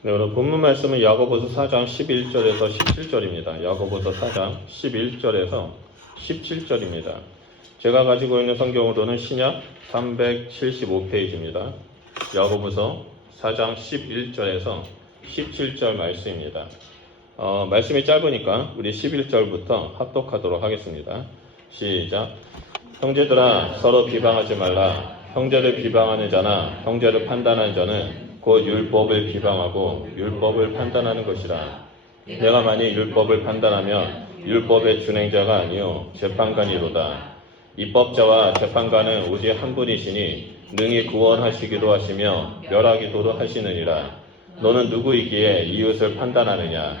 네, 오늘 본문 말씀은 야고보서 4장 11절에서 17절입니다. 야고보서 4장 11절에서 17절입니다. 제가 가지고 있는 성경으로는 신약 375페이지입니다. 야고보서 4장 11절에서 17절 말씀입니다. 말씀이 짧으니까 우리 11절부터 합독하도록 하겠습니다. 시작. 형제들아, 서로 비방하지 말라. 형제를 비방하는 자나 형제를 판단하는 자는 곧 율법을 비방하고 율법을 판단하는 것이라. 내가 만일 율법을 판단하면 율법의 준행자가 아니요 재판관이로다. 입법자와 재판관은 오직 한 분이시니 능히 구원하시기도 하시며 멸하기도 하시느니라. 너는 누구이기에 이웃을 판단하느냐?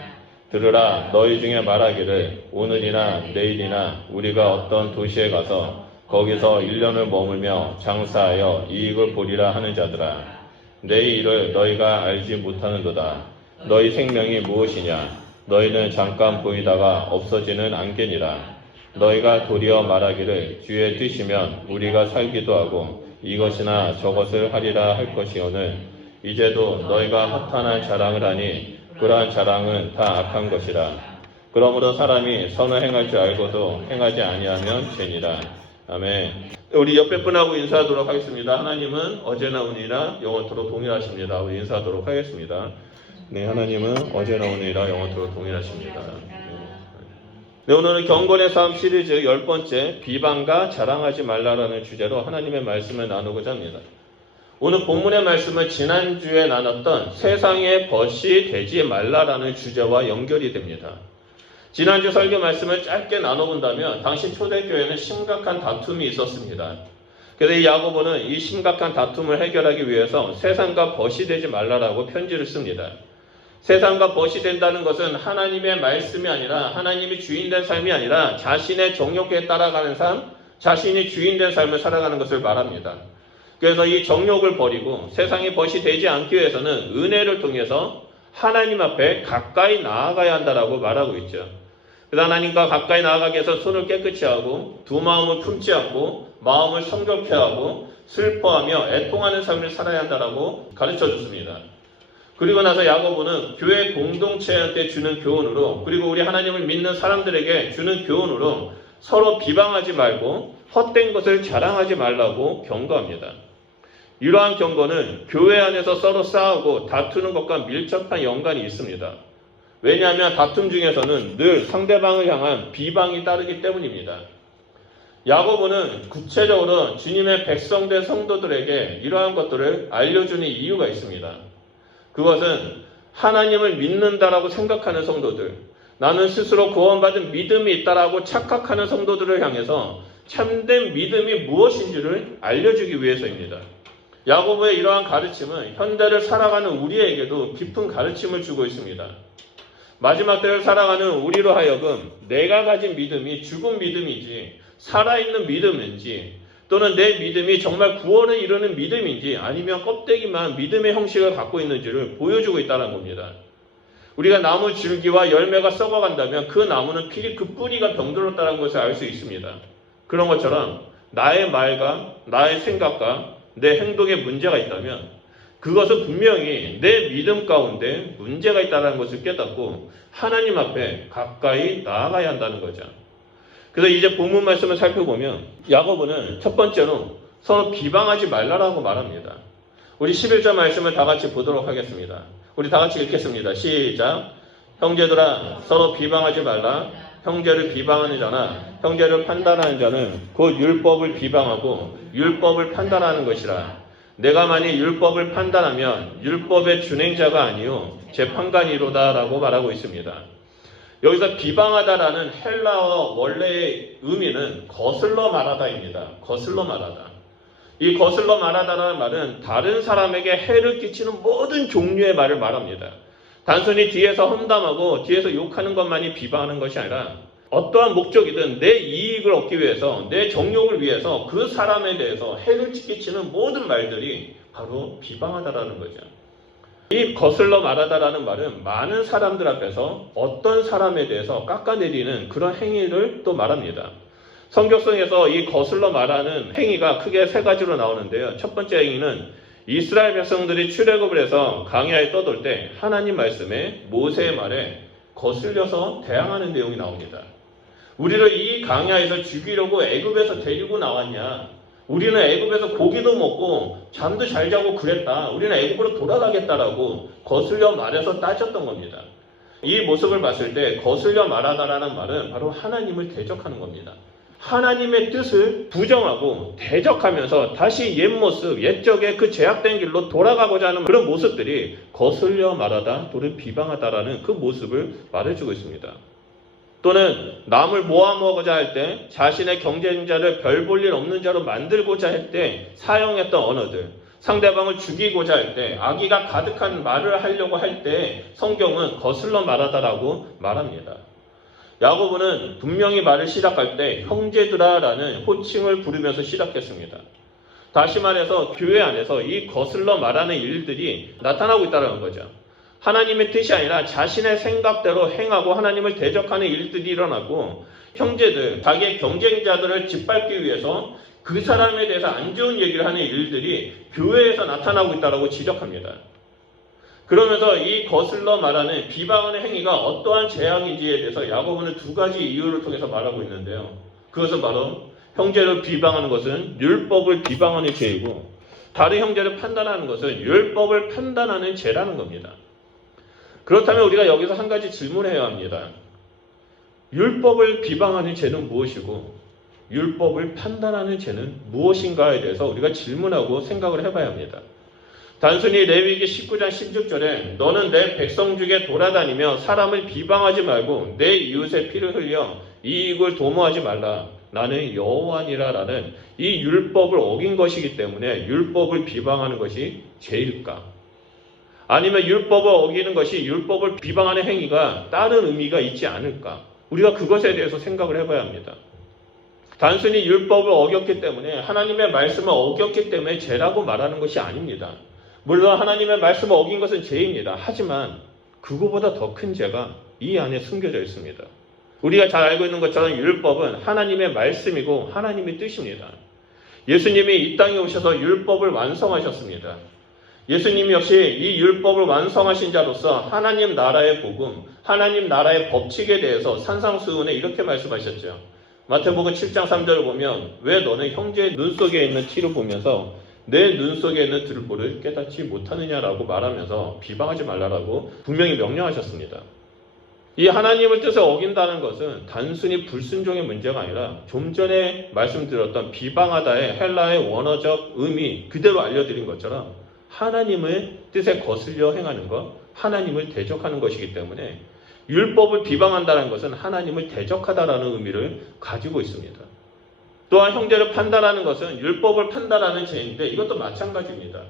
들으라. 너희 중에 말하기를 오늘이나 내일이나 우리가 어떤 도시에 가서 거기서 1년을 머물며 장사하여 이익을 보리라 하는 자들아. 내 일을 너희가 알지 못하는도다. 너희 생명이 무엇이냐? 너희는 잠깐 보이다가 없어지는 안개니라. 너희가 도리어 말하기를 주의 뜻이면 우리가 살기도 하고 이것이나 저것을 하리라 할 것이오늘 이제도 너희가 허탄한 자랑을 하니 그러한 자랑은 다 악한 것이라. 그러므로 사람이 선을 행할 줄 알고도 행하지 아니하면 죄니라. 아멘. 우리 옆에 분하고 인사하도록 하겠습니다. 하나님은 어제나 오늘이나 영원토록 동일하십니다. 우리 인사하도록 하겠습니다. 네, 하나님은 어제나 오늘이나 영원토록 동일하십니다. 네, 오늘은 경건의 삶 시리즈 10번째 비방과 자랑하지 말라라는 주제로 하나님의 말씀을 나누고자 합니다. 오늘 본문의 말씀은 지난주에 나눴던 세상의 벗이 되지 말라라는 주제와 연결이 됩니다. 지난주 설교 말씀을 짧게 나눠본다면 당시 초대교회는 심각한 다툼이 있었습니다. 그래서 이 야고보는 이 심각한 다툼을 해결하기 위해서 세상과 벗이 되지 말라라고 편지를 씁니다. 세상과 벗이 된다는 것은 하나님의 말씀이 아니라 하나님이 주인된 삶이 아니라 자신의 정욕에 따라가는 삶, 자신이 주인된 삶을 살아가는 것을 말합니다. 그래서 이 정욕을 버리고 세상이 벗이 되지 않기 위해서는 은혜를 통해서 하나님 앞에 가까이 나아가야 한다라고 말하고 있죠. 그래서 하나님과 가까이 나아가기 위해서 손을 깨끗이 하고 두 마음을 품지 않고 마음을 성결케 하고 슬퍼하며 애통하는 삶을 살아야 한다라고 가르쳐 줬습니다. 그리고 나서 야고보는 교회 공동체한테 주는 교훈으로 그리고 우리 하나님을 믿는 사람들에게 주는 교훈으로 서로 비방하지 말고 헛된 것을 자랑하지 말라고 경고합니다. 이러한 경고는 교회 안에서 서로 싸우고 다투는 것과 밀접한 연관이 있습니다. 왜냐하면 다툼 중에서는 늘 상대방을 향한 비방이 따르기 때문입니다. 야고보는 구체적으로 주님의 백성된 성도들에게 이러한 것들을 알려주는 이유가 있습니다. 그것은 하나님을 믿는다라고 생각하는 성도들, 나는 스스로 구원받은 믿음이 있다라고 착각하는 성도들을 향해서 참된 믿음이 무엇인지를 알려주기 위해서입니다. 야고보의 이러한 가르침은 현대를 살아가는 우리에게도 깊은 가르침을 주고 있습니다. 마지막 때를 살아가는 우리로 하여금 내가 가진 믿음이 죽은 믿음인지 살아있는 믿음인지 또는 내 믿음이 정말 구원을 이루는 믿음인지 아니면 껍데기만 믿음의 형식을 갖고 있는지를 보여주고 있다는 겁니다. 우리가 나무 줄기와 열매가 썩어간다면 그 나무는 필히 그 뿌리가 병들었다는 것을 알 수 있습니다. 그런 것처럼 나의 말과 나의 생각과 내 행동에 문제가 있다면 그것은 분명히 내 믿음 가운데 문제가 있다는 것을 깨닫고 하나님 앞에 가까이 나아가야 한다는 거죠. 그래서 이제 본문 말씀을 살펴보면 야고보는 첫 번째로 서로 비방하지 말라라고 말합니다. 우리 11절 말씀을 다 같이 보도록 하겠습니다. 우리 다 같이 읽겠습니다. 시작. 형제들아, 서로 비방하지 말라. 형제를 비방하는 자나 형제를 판단하는 자는 곧 율법을 비방하고 율법을 판단하는 것이라. 내가 만일 율법을 판단하면 율법의 준행자가 아니요 재판관이로다 라고 말하고 있습니다. 여기서 비방하다라는 헬라어 원래의 의미는 거슬러 말하다입니다. 거슬러 말하다. 이 거슬러 말하다라는 말은 다른 사람에게 해를 끼치는 모든 종류의 말을 말합니다. 단순히 뒤에서 험담하고 뒤에서 욕하는 것만이 비방하는 것이 아니라 어떠한 목적이든 내 이익을 얻기 위해서 내 정욕을 위해서 그 사람에 대해서 해를 끼치는 모든 말들이 바로 비방하다라는 거죠. 이 거슬러 말하다라는 말은 많은 사람들 앞에서 어떤 사람에 대해서 깎아내리는 그런 행위를 또 말합니다. 성경성에서 이 거슬러 말하는 행위가 크게 세 가지로 나오는데요. 첫 번째 행위는 이스라엘 백성들이 출애굽을 해서 광야에 떠돌 때 하나님 말씀에 모세의 말에 거슬려서 대항하는 내용이 나옵니다. 우리를 이 광야에서 죽이려고 애굽에서 데리고 나왔냐? 우리는 애굽에서 고기도 먹고 잠도 잘 자고 그랬다. 우리는 애굽으로 돌아가겠다라고 거슬려 말해서 따졌던 겁니다. 이 모습을 봤을 때 거슬려 말하다라는 말은 바로 하나님을 대적하는 겁니다. 하나님의 뜻을 부정하고 대적하면서 다시 옛 모습, 옛적의 그 제약된 길로 돌아가고자 하는 그런 모습들이 거슬려 말하다 또는 비방하다라는 그 모습을 말해주고 있습니다. 또는 남을 모함하고자 할 때 자신의 경쟁자를 별 볼 일 없는 자로 만들고자 할 때 사용했던 언어들, 상대방을 죽이고자 할 때 악의가 가득한 말을 하려고 할 때 성경은 거슬러 말하다라고 말합니다. 야고보는 분명히 말을 시작할 때 형제들아라는 호칭을 부르면서 시작했습니다. 다시 말해서 교회 안에서 이 거슬러 말하는 일들이 나타나고 있다는 거죠. 하나님의 뜻이 아니라 자신의 생각대로 행하고 하나님을 대적하는 일들이 일어나고 형제들, 자기의 경쟁자들을 짓밟기 위해서 그 사람에 대해서 안 좋은 얘기를 하는 일들이 교회에서 나타나고 있다고 지적합니다. 그러면서 이 거슬러 말하는 비방하는 행위가 어떠한 재앙인지에 대해서 야고보는 두 가지 이유를 통해서 말하고 있는데요. 그것은 바로 형제를 비방하는 것은 율법을 비방하는 죄이고 다른 형제를 판단하는 것은 율법을 판단하는 죄라는 겁니다. 그렇다면 우리가 여기서 한 가지 질문해야 합니다. 율법을 비방하는 죄는 무엇이고 율법을 판단하는 죄는 무엇인가에 대해서 우리가 질문하고 생각을 해봐야 합니다. 단순히 레위기 19장 16절에 너는 내 백성 중에 돌아다니며 사람을 비방하지 말고 내 이웃의 피를 흘려 이익을 도모하지 말라. 나는 여호와니라 라는 이 율법을 어긴 것이기 때문에 율법을 비방하는 것이 죄일까? 아니면 율법을 어기는 것이 율법을 비방하는 행위가 다른 의미가 있지 않을까? 우리가 그것에 대해서 생각을 해봐야 합니다. 단순히 율법을 어겼기 때문에 하나님의 말씀을 어겼기 때문에 죄라고 말하는 것이 아닙니다. 물론 하나님의 말씀을 어긴 것은 죄입니다. 하지만 그거보다 더 큰 죄가 이 안에 숨겨져 있습니다. 우리가 잘 알고 있는 것처럼 율법은 하나님의 말씀이고 하나님의 뜻입니다. 예수님이 이 땅에 오셔서 율법을 완성하셨습니다. 예수님 역시 이 율법을 완성하신 자로서 하나님 나라의 복음, 하나님 나라의 법칙에 대해서 산상수훈에 이렇게 말씀하셨죠. 마태복음 7장 3절을 보면 왜 너는 형제의 눈 속에 있는 티를 보면서 내 눈 속에 있는 들보를 깨닫지 못하느냐라고 말하면서 비방하지 말라라고 분명히 명령하셨습니다. 이 하나님의 뜻을 어긴다는 것은 단순히 불순종의 문제가 아니라 좀 전에 말씀드렸던 비방하다의 헬라의 원어적 의미 그대로 알려드린 것처럼 하나님의 뜻에 거슬려 행하는 것, 하나님을 대적하는 것이기 때문에 율법을 비방한다는 것은 하나님을 대적하다라는 의미를 가지고 있습니다. 또한 형제를 판단하는 것은 율법을 판단하는 죄인데 이것도 마찬가지입니다.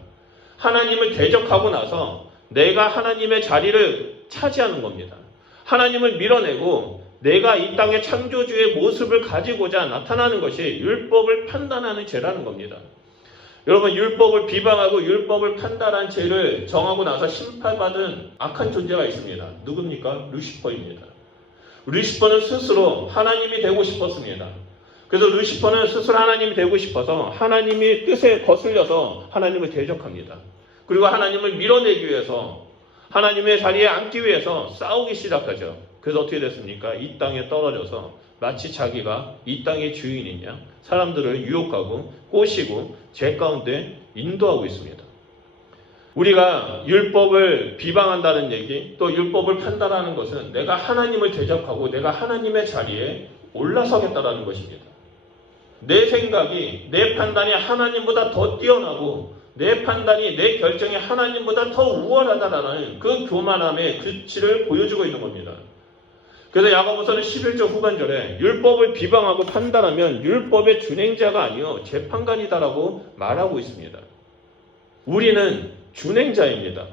하나님을 대적하고 나서 내가 하나님의 자리를 차지하는 겁니다. 하나님을 밀어내고 내가 이 땅의 창조주의 모습을 가지고자 나타나는 것이 율법을 판단하는 죄라는 겁니다. 여러분, 율법을 비방하고 율법을 판단한 죄를 정하고 나서 심판받은 악한 존재가 있습니다. 누굽니까? 루시퍼입니다. 루시퍼는 스스로 하나님이 되고 싶었습니다. 그래서 루시퍼는 스스로 하나님이 되고 싶어서 하나님의 뜻에 거슬려서 하나님을 대적합니다. 그리고 하나님을 밀어내기 위해서 하나님의 자리에 앉기 위해서 싸우기 시작하죠. 그래서 어떻게 됐습니까? 이 땅에 떨어져서 마치 자기가 이 땅의 주인이냐 사람들을 유혹하고 꼬시고 죄 가운데 인도하고 있습니다. 우리가 율법을 비방한다는 얘기 또 율법을 판단하는 것은 내가 하나님을 대적하고 내가 하나님의 자리에 올라서겠다라는 것입니다. 내 생각이 내 판단이 하나님보다 더 뛰어나고 내 판단이 내 결정이 하나님보다 더 우월하다라는 그 교만함의 규치를 보여주고 있는 겁니다. 그래서 야고보서는 11절 후반절에 율법을 비방하고 판단하면 율법의 준행자가 아니요 재판관이다라고 말하고 있습니다. 우리는 준행자입니다.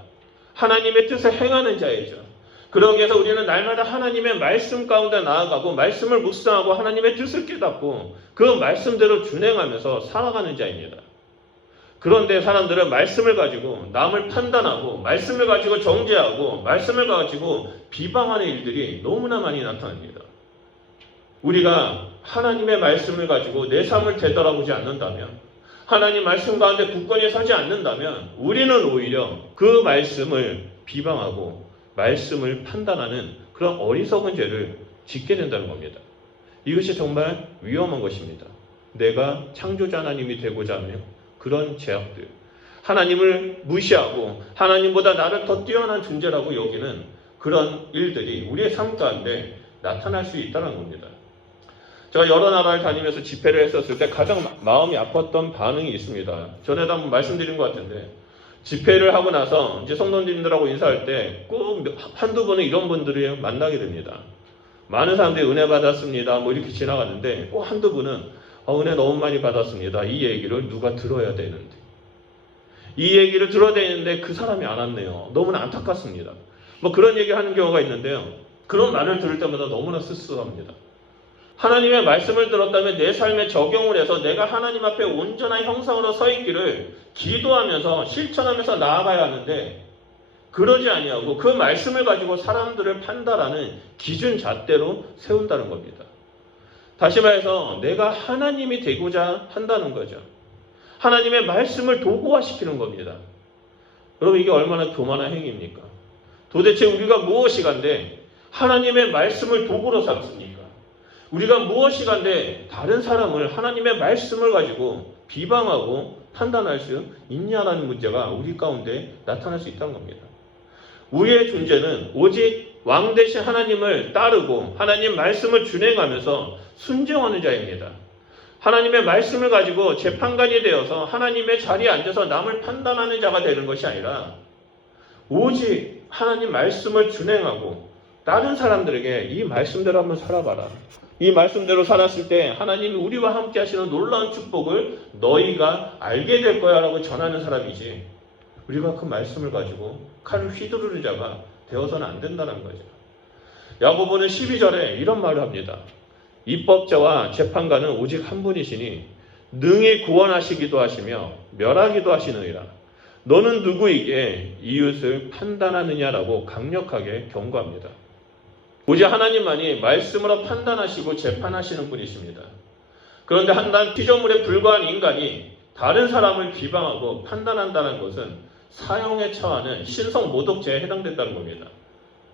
하나님의 뜻을 행하는 자이죠. 그러기 위해서 우리는 날마다 하나님의 말씀 가운데 나아가고 말씀을 묵상하고 하나님의 뜻을 깨닫고 그 말씀대로 준행하면서 살아가는 자입니다. 그런데 사람들은 말씀을 가지고 남을 판단하고 말씀을 가지고 정죄하고 말씀을 가지고 비방하는 일들이 너무나 많이 나타납니다. 우리가 하나님의 말씀을 가지고 내 삶을 되돌아보지 않는다면 하나님 말씀 가운데 굳건히 서지 않는다면 우리는 오히려 그 말씀을 비방하고 말씀을 판단하는 그런 어리석은 죄를 짓게 된다는 겁니다. 이것이 정말 위험한 것입니다. 내가 창조자 하나님이 되고자 하며 그런 죄악들, 하나님을 무시하고 하나님보다 나를 더 뛰어난 존재라고 여기는 그런 일들이 우리의 삶 가운데 나타날 수 있다는 겁니다. 제가 여러 나라를 다니면서 집회를 했었을 때 가장 마음이 아팠던 반응이 있습니다. 전에도 한번 말씀드린 것 같은데, 집회를 하고 나서 이제 성도님들하고 인사할 때 꼭 한두 번은 이런 분들이 만나게 됩니다. 많은 사람들이 은혜 받았습니다. 뭐 이렇게 지나가는데 꼭 한두 분은 은혜 너무 많이 받았습니다. 이 얘기를 누가 들어야 되는데. 이 얘기를 들어야 되는데 그 사람이 안 왔네요. 너무나 안타깝습니다. 뭐 그런 얘기 하는 경우가 있는데요. 그런 말을 들을 때마다 너무나 씁쓸합니다. 하나님의 말씀을 들었다면 내 삶에 적용을 해서 내가 하나님 앞에 온전한 형상으로 서 있기를 기도하면서 실천하면서 나아가야 하는데 그러지 아니하고 그 말씀을 가지고 사람들을 판단하는 기준 잣대로 세운다는 겁니다. 다시 말해서 내가 하나님이 되고자 한다는 거죠. 하나님의 말씀을 도구화시키는 겁니다. 여러분 이게 얼마나 교만한 행위입니까? 도대체 우리가 무엇이간데 하나님의 말씀을 도구로 삼습니까? 우리가 무엇이간데 다른 사람을 하나님의 말씀을 가지고 비방하고 판단할 수 있냐라는 문제가 우리 가운데 나타날 수 있다는 겁니다. 우리의 존재는 오직 왕 대신 하나님을 따르고 하나님 말씀을 준행하면서 순종하는 자입니다. 하나님의 말씀을 가지고 재판관이 되어서 하나님의 자리에 앉아서 남을 판단하는 자가 되는 것이 아니라 오직 하나님 말씀을 준행하고 다른 사람들에게 이 말씀대로 한번 살아봐라. 이 말씀대로 살았을 때 하나님이 우리와 함께 하시는 놀라운 축복을 너희가 알게 될 거야 라고 전하는 사람이지 우리가 그 말씀을 가지고 칼을 휘두르는 자가 되어서는 안 된다는 거죠. 야고보는 12절에 이런 말을 합니다. 입법자와 재판관은 오직 한 분이시니 능히 구원하시기도 하시며 멸하기도 하시느니라. 너는 누구에게 이웃을 판단하느냐라고 강력하게 경고합니다. 오직 하나님만이 말씀으로 판단하시고 재판하시는 분이십니다. 그런데 한단 피조물에 불과한 인간이 다른 사람을 비방하고 판단한다는 것은 사형에 처하는 신성 모독죄에 해당된다는 겁니다.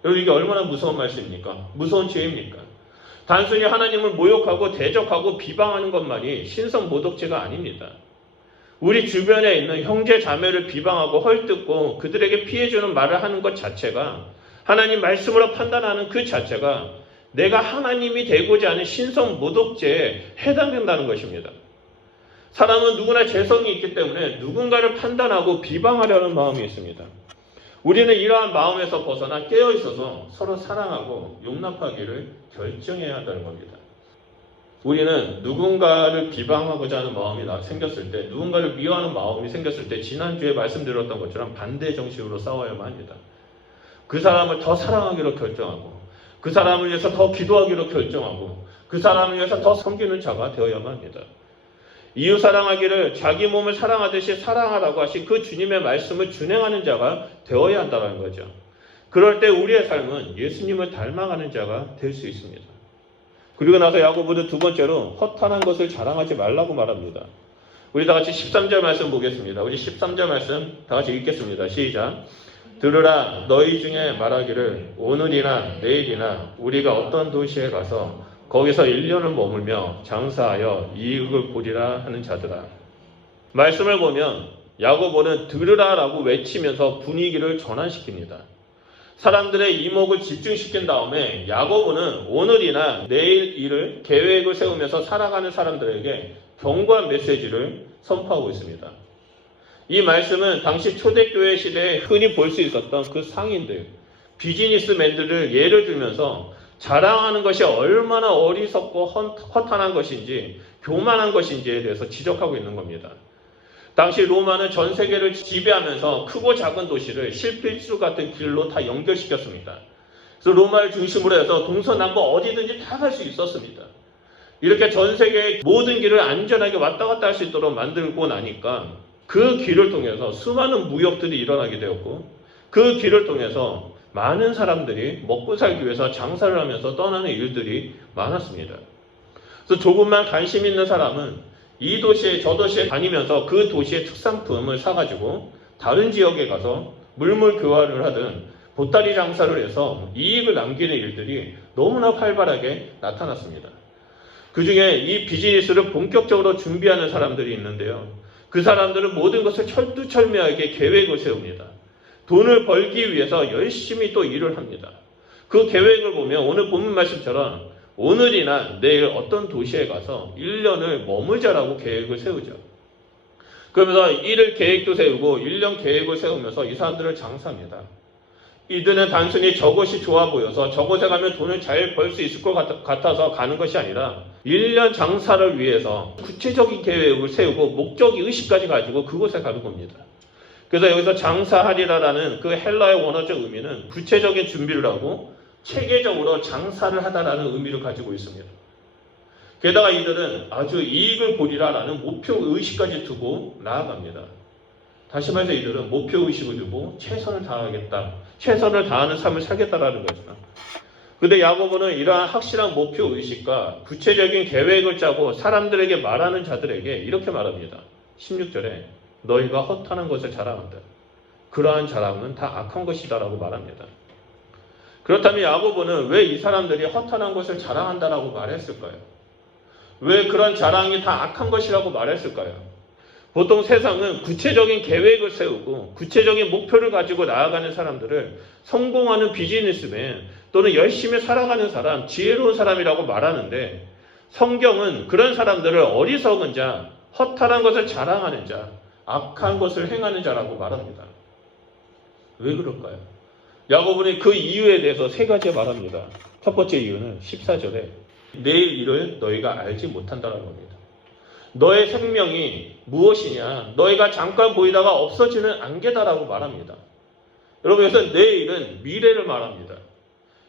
여러분 이게 얼마나 무서운 말씀입니까? 무서운 죄입니까? 단순히 하나님을 모욕하고 대적하고 비방하는 것만이 신성 모독죄가 아닙니다. 우리 주변에 있는 형제 자매를 비방하고 헐뜯고 그들에게 피해주는 말을 하는 것 자체가 하나님 말씀으로 판단하는 그 자체가 내가 하나님이 되고자 하는 신성 모독죄에 해당된다는 것입니다. 사람은 누구나 죄성이 있기 때문에 누군가를 판단하고 비방하려는 마음이 있습니다. 우리는 이러한 마음에서 벗어나 깨어있어서 서로 사랑하고 용납하기를 결정해야 한다는 겁니다. 우리는 누군가를 비방하고자 하는 마음이 생겼을 때, 누군가를 미워하는 마음이 생겼을 때 지난주에 말씀드렸던 것처럼 반대 정신으로 싸워야만 합니다. 그 사람을 더 사랑하기로 결정하고 그 사람을 위해서 더 기도하기로 결정하고 그 사람을 위해서 더 섬기는 자가 되어야만 합니다. 이웃 사랑하기를 자기 몸을 사랑하듯이 사랑하라고 하신 그 주님의 말씀을 준행하는 자가 되어야 한다는 거죠. 그럴 때 우리의 삶은 예수님을 닮아가는 자가 될 수 있습니다. 그리고 나서 야고보는 두 번째로 허탄한 것을 자랑하지 말라고 말합니다. 우리 다 같이 13절 말씀 보겠습니다. 우리 13절 말씀 다 같이 읽겠습니다. 시작. 들으라 너희 중에 말하기를 오늘이나 내일이나 우리가 어떤 도시에 가서 거기서 1년을 머물며 장사하여 이익을 보리라 하는 자들아. 말씀을 보면 야고보는 들으라라고 외치면서 분위기를 전환시킵니다. 사람들의 이목을 집중시킨 다음에 야고보는 오늘이나 내일 일을 계획을 세우면서 살아가는 사람들에게 경고한 메시지를 선포하고 있습니다. 이 말씀은 당시 초대교회 시대에 흔히 볼 수 있었던 그 상인들, 비즈니스맨들을 예를 들면서 자랑하는 것이 얼마나 어리석고 허탄한 것인지 교만한 것인지에 대해서 지적하고 있는 겁니다. 당시 로마는 전 세계를 지배하면서 크고 작은 도시를 실필수 같은 길로 다 연결시켰습니다. 그래서 로마를 중심으로 해서 동서남북 어디든지 다 갈 수 있었습니다. 이렇게 전 세계의 모든 길을 안전하게 왔다 갔다 할 수 있도록 만들고 나니까 그 길을 통해서 수많은 무역들이 일어나게 되었고 그 길을 통해서 많은 사람들이 먹고 살기 위해서 장사를 하면서 떠나는 일들이 많았습니다. 그래서 조금만 관심 있는 사람은 이 도시에 저 도시에 다니면서 그 도시의 특산품을 사가지고 다른 지역에 가서 물물 교환을 하든 보따리 장사를 해서 이익을 남기는 일들이 너무나 활발하게 나타났습니다. 그 중에 이 비즈니스를 본격적으로 준비하는 사람들이 있는데요. 그 사람들은 모든 것을 철두철미하게 계획을 세웁니다. 돈을 벌기 위해서 열심히 또 일을 합니다. 그 계획을 보면 오늘 본문 말씀처럼 오늘이나 내일 어떤 도시에 가서 1년을 머물자라고 계획을 세우죠. 그러면서 일을 계획도 세우고 1년 계획을 세우면서 이 사람들을 장사합니다. 이들은 단순히 저것이 좋아 보여서 저곳에 가면 돈을 잘 벌 수 있을 것 같아서 가는 것이 아니라 1년 장사를 위해서 구체적인 계획을 세우고 목적이 의식까지 가지고 그곳에 가는 겁니다. 그래서 여기서 장사하리라라는 그 헬라의 원어적 의미는 구체적인 준비를 하고 체계적으로 장사를 하다라는 의미를 가지고 있습니다. 게다가 이들은 아주 이익을 보리라라는 목표 의식까지 두고 나아갑니다. 다시 말해서 이들은 목표 의식을 두고 최선을 다하겠다. 최선을 다하는 삶을 살겠다라는 거죠. 그런데 야고보는 이러한 확실한 목표 의식과 구체적인 계획을 짜고 사람들에게 말하는 자들에게 이렇게 말합니다. 16절에 너희가 허탄한 것을 자랑한다. 그러한 자랑은 다 악한 것이다라고 말합니다. 그렇다면 야고보는 왜 이 사람들이 허탄한 것을 자랑한다라고 말했을까요? 왜 그런 자랑이 다 악한 것이라고 말했을까요? 보통 세상은 구체적인 계획을 세우고 구체적인 목표를 가지고 나아가는 사람들을 성공하는 비즈니스맨 또는 열심히 살아가는 사람, 지혜로운 사람이라고 말하는데 성경은 그런 사람들을 어리석은 자, 허탈한 것을 자랑하는 자, 악한 것을 행하는 자라고 말합니다. 왜 그럴까요? 야고보는 그 이유에 대해서 세 가지 말합니다. 첫 번째 이유는 14절에 내일 일을 너희가 알지 못한다는 겁니다. 너의 생명이 무엇이냐? 너희가 잠깐 보이다가 없어지는 안개다라고 말합니다. 여러분, 여기서 내일은 미래를 말합니다.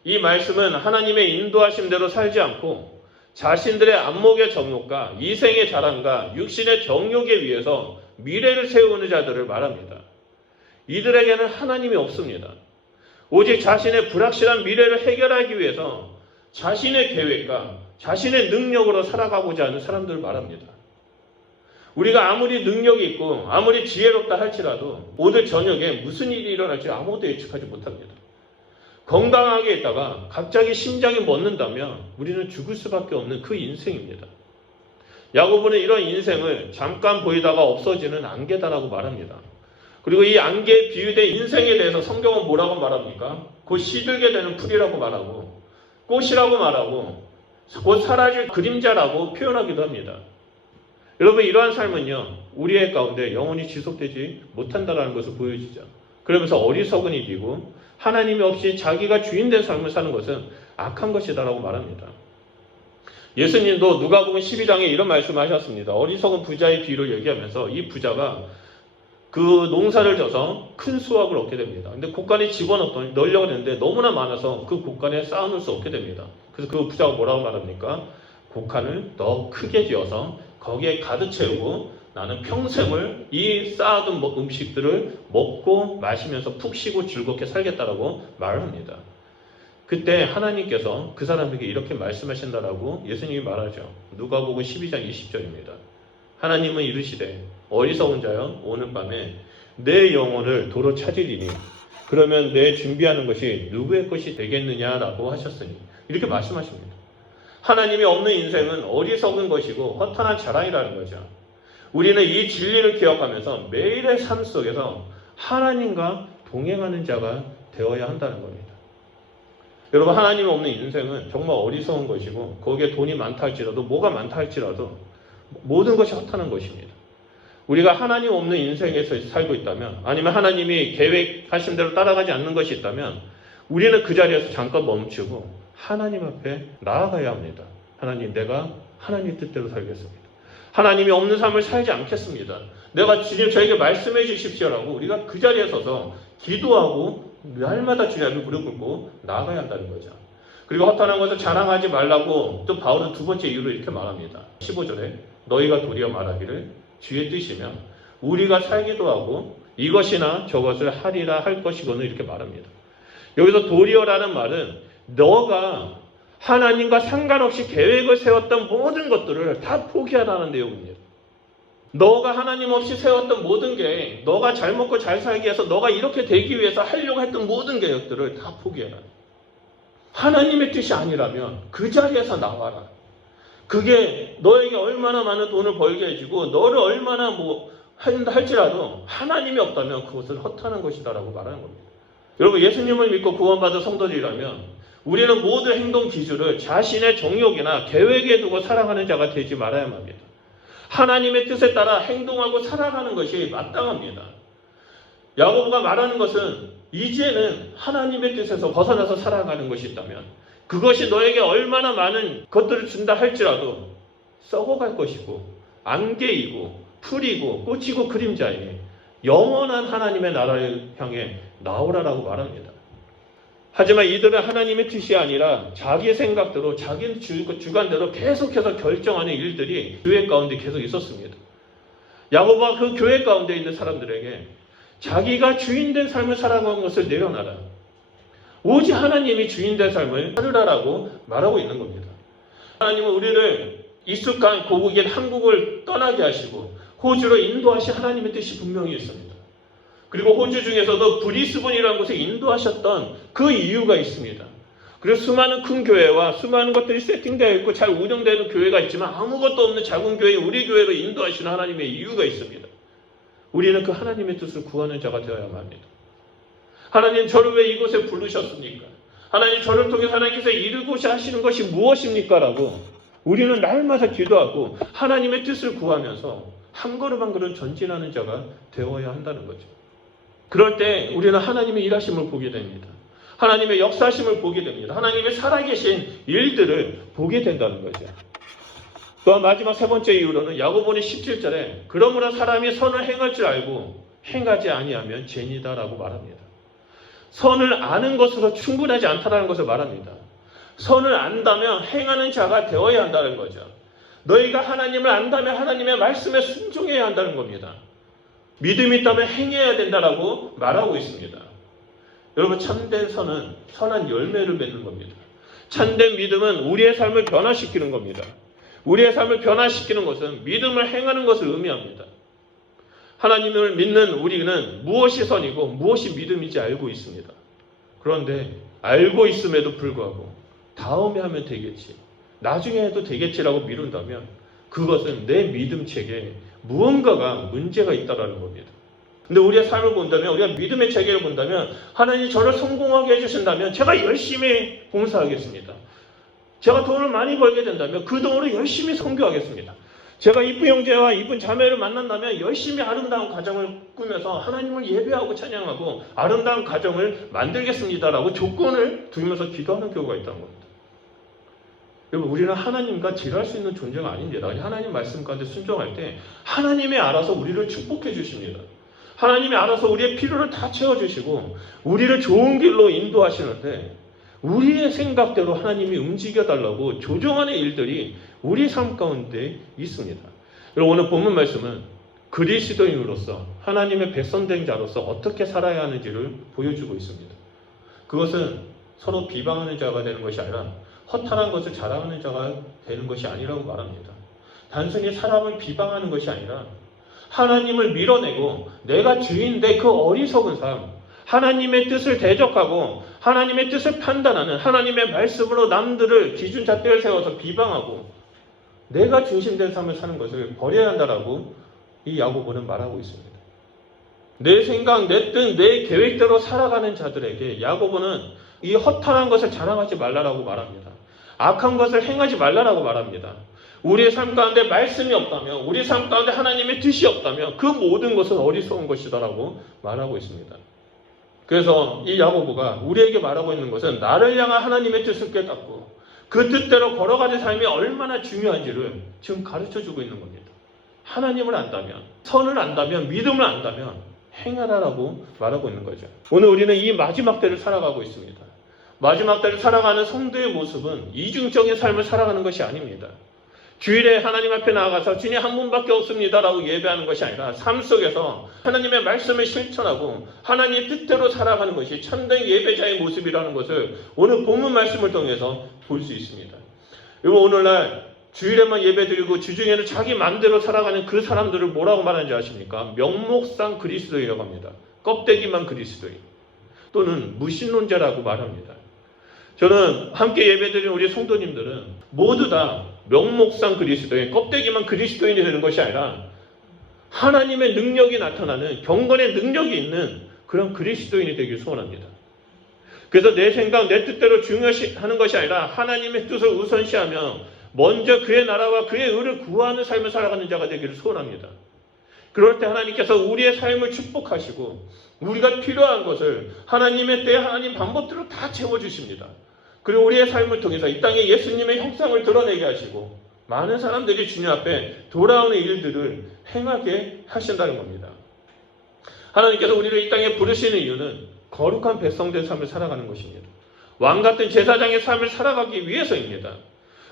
이 말씀은 하나님의 인도하심대로 살지 않고 자신들의 안목의 정욕과 이생의 자랑과 육신의 정욕에 의해서 미래를 세우는 자들을 말합니다. 이들에게는 하나님이 없습니다. 오직 자신의 불확실한 미래를 해결하기 위해서 자신의 계획과 자신의 능력으로 살아가고자 하는 사람들을 말합니다. 우리가 아무리 능력이 있고 아무리 지혜롭다 할지라도 오늘 저녁에 무슨 일이 일어날지 아무도 예측하지 못합니다. 건강하게 있다가 갑자기 심장이 멎는다면 우리는 죽을 수밖에 없는 그 인생입니다. 야고보는 이런 인생을 잠깐 보이다가 없어지는 안개다라고 말합니다. 그리고 이 안개에 비유된 인생에 대해서 성경은 뭐라고 말합니까? 곧 시들게 되는 풀이라고 말하고 꽃이라고 말하고 곧 사라질 그림자라고 표현하기도 합니다. 여러분, 이러한 삶은요, 우리의 가운데 영원히 지속되지 못한다는 것을 보여주죠. 그러면서 어리석은 일이고 하나님이 없이 자기가 주인된 삶을 사는 것은 악한 것이다라고 말합니다. 예수님도 누가복음 12장에 이런 말씀을 하셨습니다. 어리석은 부자의 비유를 얘기하면서 이 부자가 그 농사를 져서 큰 수확을 얻게 됩니다. 근데 곡간에 넣으려고 했는데 너무나 많아서 그 곡간에 쌓아놓을 수 없게 됩니다. 그래서 그 부자가 뭐라고 말합니까? 곡간을 더 크게 지어서 거기에 가득 채우고 나는 평생을 이 쌓아둔 음식들을 먹고 마시면서 푹 쉬고 즐겁게 살겠다라고 말합니다. 그때 하나님께서 그 사람에게 이렇게 말씀하신다라고 예수님이 말하죠. 누가복음 12장 20절입니다. 하나님은 이르시되 어리석은 자여 오늘 밤에 내 영혼을 도로 찾으리니 그러면 내 준비하는 것이 누구의 것이 되겠느냐라고 하셨으니 이렇게 말씀하십니다. 하나님이 없는 인생은 어리석은 것이고 허탄한 자랑이라는 거죠. 우리는 이 진리를 기억하면서 매일의 삶 속에서 하나님과 동행하는 자가 되어야 한다는 겁니다. 여러분, 하나님이 없는 인생은 정말 어리석은 것이고 거기에 돈이 많다 할지라도 뭐가 많다 할지라도 모든 것이 허탄한 것입니다. 우리가 하나님 없는 인생에서 살고 있다면 아니면 하나님이 계획하신 대로 따라가지 않는 것이 있다면 우리는 그 자리에서 잠깐 멈추고 하나님 앞에 나아가야 합니다. 하나님, 내가 하나님 뜻대로 살겠습니다. 하나님이 없는 삶을 살지 않겠습니다. 내가 주님 저에게 말씀해 주십시오라고 우리가 그 자리에 서서 기도하고 날마다 주님 앞에 무릎 꿇고 나아가야 한다는 거죠. 그리고 허탄한 것을 자랑하지 말라고 또 바울은 두 번째 이유로 이렇게 말합니다. 15절에 너희가 도리어 말하기를 주의 뜻이면 우리가 살기도 하고 이것이나 저것을 하리라 할 것이거늘 이렇게 말합니다. 여기서 도리어라는 말은 너가 하나님과 상관없이 계획을 세웠던 모든 것들을 다 포기하라는 내용입니다. 너가 하나님 없이 세웠던 모든 게, 너가 잘 먹고 잘 살기 위해서, 너가 이렇게 되기 위해서 하려고 했던 모든 계획들을 다 포기해라. 하나님의 뜻이 아니라면 그 자리에서 나와라. 그게 너에게 얼마나 많은 돈을 벌게 해주고 너를 얼마나 한다 할지라도 하나님이 없다면 그것은 허탄한 것이다라고 말하는 겁니다. 여러분, 예수님을 믿고 구원받은 성도들이라면 우리는 모든 행동 기준을 자신의 정욕이나 계획에 두고 살아가는 자가 되지 말아야만 합니다. 하나님의 뜻에 따라 행동하고 살아가는 것이 마땅합니다. 야고보가 말하는 것은 이제는 하나님의 뜻에서 벗어나서 살아가는 것이 있다면 그것이 너에게 얼마나 많은 것들을 준다 할지라도 썩어갈 것이고 안개이고 풀이고 꽃이고 그림자에 영원한 하나님의 나라를 향해 나오라라고 말합니다. 하지만 이들은 하나님의 뜻이 아니라 자기 생각대로 자기 주관대로 계속해서 결정하는 일들이 교회 가운데 계속 있었습니다. 야고보가 그 교회 가운데 있는 사람들에게 자기가 주인된 삶을 살아가는 것을 내려놔라. 오직 하나님이 주인된 삶을 살으라라고 말하고 있는 겁니다. 하나님은 우리를 익숙한 고국인 한국을 떠나게 하시고 호주로 인도하신 하나님의 뜻이 분명히 있습니다. 그리고 호주 중에서도 브리스번이라는 곳에 인도하셨던 그 이유가 있습니다. 그래서 수많은 큰 교회와 수많은 것들이 세팅되어 있고 잘 운영되는 교회가 있지만 아무것도 없는 작은 교회, 우리 교회로 인도하시는 하나님의 이유가 있습니다. 우리는 그 하나님의 뜻을 구하는 자가 되어야만 합니다. 하나님, 저를 왜 이곳에 부르셨습니까? 하나님, 저를 통해서 하나님께서 이루고자 하시는 것이 무엇입니까? 라고 우리는 날마다 기도하고 하나님의 뜻을 구하면서 한 걸음 한 걸음 전진하는 자가 되어야 한다는 거죠. 그럴 때 우리는 하나님의 일하심을 보게 됩니다. 하나님의 역사하심을 보게 됩니다. 하나님의 살아계신 일들을 보게 된다는 거죠. 또한 마지막 세 번째 이유로는 야고보는 17절에 그러므로 사람이 선을 행할 줄 알고 행하지 아니하면 죄니다라고 말합니다. 선을 아는 것으로 충분하지 않다는 것을 말합니다. 선을 안다면 행하는 자가 되어야 한다는 거죠. 너희가 하나님을 안다면 하나님의 말씀에 순종해야 한다는 겁니다. 믿음이 있다면 행해야 된다라고 말하고 있습니다. 여러분, 참된 선은 선한 열매를 맺는 겁니다. 참된 믿음은 우리의 삶을 변화시키는 겁니다. 우리의 삶을 변화시키는 것은 믿음을 행하는 것을 의미합니다. 하나님을 믿는 우리는 무엇이 선이고 무엇이 믿음인지 알고 있습니다. 그런데 알고 있음에도 불구하고 다음에 하면 되겠지, 나중에 해도 되겠지라고 미룬다면 그것은 내 믿음책에 무언가가 문제가 있다는 겁니다. 근데 우리의 삶을 본다면, 우리가 믿음의 체계를 본다면 하나님 저를 성공하게 해주신다면 제가 열심히 봉사하겠습니다. 제가 돈을 많이 벌게 된다면 그 돈으로 열심히 선교하겠습니다. 제가 이쁜 형제와 이쁜 자매를 만난다면 열심히 아름다운 가정을 꾸며서 하나님을 예배하고 찬양하고 아름다운 가정을 만들겠습니다라고 조건을 두면서 기도하는 경우가 있다는 겁니다. 여러분, 우리는 하나님과 딜할 수 있는 존재가 아닙니다. 하나님 말씀 가운데 순종할 때 하나님이 알아서 우리를 축복해 주십니다. 하나님이 알아서 우리의 필요를 다 채워주시고 우리를 좋은 길로 인도하시는데 우리의 생각대로 하나님이 움직여달라고 조종하는 일들이 우리 삶 가운데 있습니다. 여러분, 오늘 본문 말씀은 그리스도인으로서 하나님의 백성된 자로서 어떻게 살아야 하는지를 보여주고 있습니다. 그것은 서로 비방하는 자가 되는 것이 아니라 허탈한 것을 자랑하는 자가 되는 것이 아니라고 말합니다. 단순히 사람을 비방하는 것이 아니라 하나님을 밀어내고 내가 주인데 그 어리석은 삶, 하나님의 뜻을 대적하고 하나님의 뜻을 판단하는, 하나님의 말씀으로 남들을 기준잣대를 세워서 비방하고 내가 중심된 삶을 사는 것을 버려야 한다라고 이 야고보는 말하고 있습니다. 내 생각, 내 뜻, 내 계획대로 살아가는 자들에게 야고보는 이 허탈한 것을 자랑하지 말라라고 말합니다. 악한 것을 행하지 말라라고 말합니다. 우리의 삶 가운데 말씀이 없다면, 우리 삶 가운데 하나님의 뜻이 없다면 그 모든 것은 어리석은 것이다라고 말하고 있습니다. 그래서 이 야고보가 우리에게 말하고 있는 것은 나를 향한 하나님의 뜻을 깨닫고 그 뜻대로 걸어가는 삶이 얼마나 중요한지를 지금 가르쳐주고 있는 겁니다. 하나님을 안다면, 선을 안다면, 믿음을 안다면 행하라라고 말하고 있는 거죠. 오늘 우리는 이 마지막 때를 살아가고 있습니다. 마지막 때를 살아가는 성도의 모습은 이중적인 삶을 살아가는 것이 아닙니다. 주일에 하나님 앞에 나아가서 주님 한 분밖에 없습니다라고 예배하는 것이 아니라 삶 속에서 하나님의 말씀을 실천하고 하나님의 뜻대로 살아가는 것이 참된 예배자의 모습이라는 것을 오늘 본문 말씀을 통해서 볼 수 있습니다. 여러분, 오늘날 주일에만 예배드리고 주중에는 자기 마음대로 살아가는 그 사람들을 뭐라고 말하는지 아십니까? 명목상 그리스도인이라고 합니다. 껍데기만 그리스도인 또는 무신론자라고 말합니다. 저는 함께 예배드리는 우리 성도님들은 모두 다 명목상 그리스도인, 껍데기만 그리스도인이 되는 것이 아니라 하나님의 능력이 나타나는 경건의 능력이 있는 그런 그리스도인이 되길 소원합니다. 그래서 내 생각, 내 뜻대로 중요시하는 것이 아니라 하나님의 뜻을 우선시하며 먼저 그의 나라와 그의 의를 구하는 삶을 살아가는 자가 되기를 소원합니다. 그럴 때 하나님께서 우리의 삶을 축복하시고 우리가 필요한 것을 하나님의 때에 하나님 방법대로 다 채워주십니다. 그리고 우리의 삶을 통해서 이 땅에 예수님의 형상을 드러내게 하시고 많은 사람들이 주님 앞에 돌아오는 일들을 행하게 하신다는 겁니다. 하나님께서 우리를 이 땅에 부르시는 이유는 거룩한 백성된 삶을 살아가는 것입니다. 왕같은 제사장의 삶을 살아가기 위해서입니다.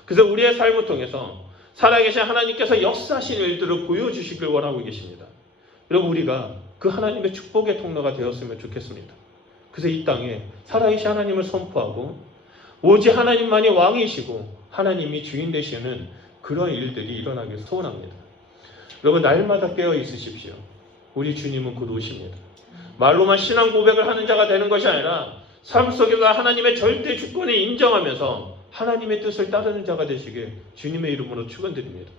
그래서 우리의 삶을 통해서 살아계신 하나님께서 역사하신 일들을 보여주시길 원하고 계십니다. 여러분 우리가 그 하나님의 축복의 통로가 되었으면 좋겠습니다. 그래서 이 땅에 살아계신 하나님을 선포하고 오직 하나님만이 왕이시고 하나님이 주인 되시는 그런 일들이 일어나길 소원합니다. 여러분 날마다 깨어 있으십시오. 우리 주님은 곧 오십니다. 말로만 신앙 고백을 하는 자가 되는 것이 아니라 삶 속에서 하나님의 절대 주권을 인정하면서 하나님의 뜻을 따르는 자가 되시길 주님의 이름으로 축원드립니다.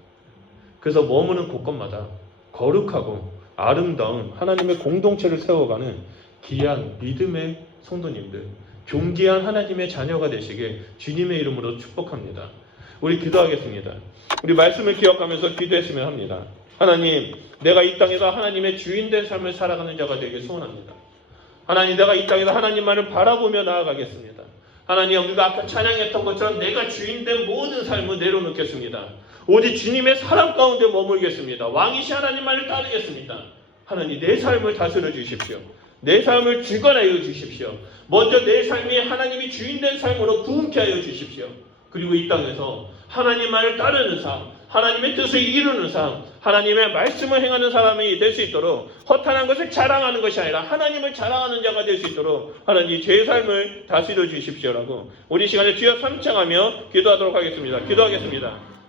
그래서 머무는 곳곳마다 거룩하고 아름다운 하나님의 공동체를 세워가는 귀한 믿음의 성도님들, 존귀한 하나님의 자녀가 되시길 주님의 이름으로 축복합니다. 우리 기도하겠습니다. 우리 말씀을 기억하면서 기도했으면 합니다. 하나님, 내가 이 땅에서 하나님의 주인된 삶을 살아가는 자가 되길 소원합니다. 하나님, 내가 이 땅에서 하나님만을 바라보며 나아가겠습니다. 하나님, 우리가 아까 찬양했던 것처럼 내가 주인된 모든 삶을 내려놓겠습니다. 오직 주님의 사랑 가운데 머물겠습니다. 왕이신 하나님만을 따르겠습니다. 하나님, 내 삶을 다스려 주십시오. 내 삶을 주관하여 주십시오. 먼저 내 삶이 하나님이 주인된 삶으로 부흥케 하여 주십시오. 그리고 이 땅에서 하나님만을 따르는 삶, 하나님의 뜻을 이루는 삶, 하나님의 말씀을 행하는 사람이 될 수 있도록 허탄한 것을 자랑하는 것이 아니라 하나님을 자랑하는 자가 될 수 있도록 하나님 제 삶을 다스려 주십시오라고 우리 시간에 주여 삼창하며 기도하도록 하겠습니다. 기도하겠습니다.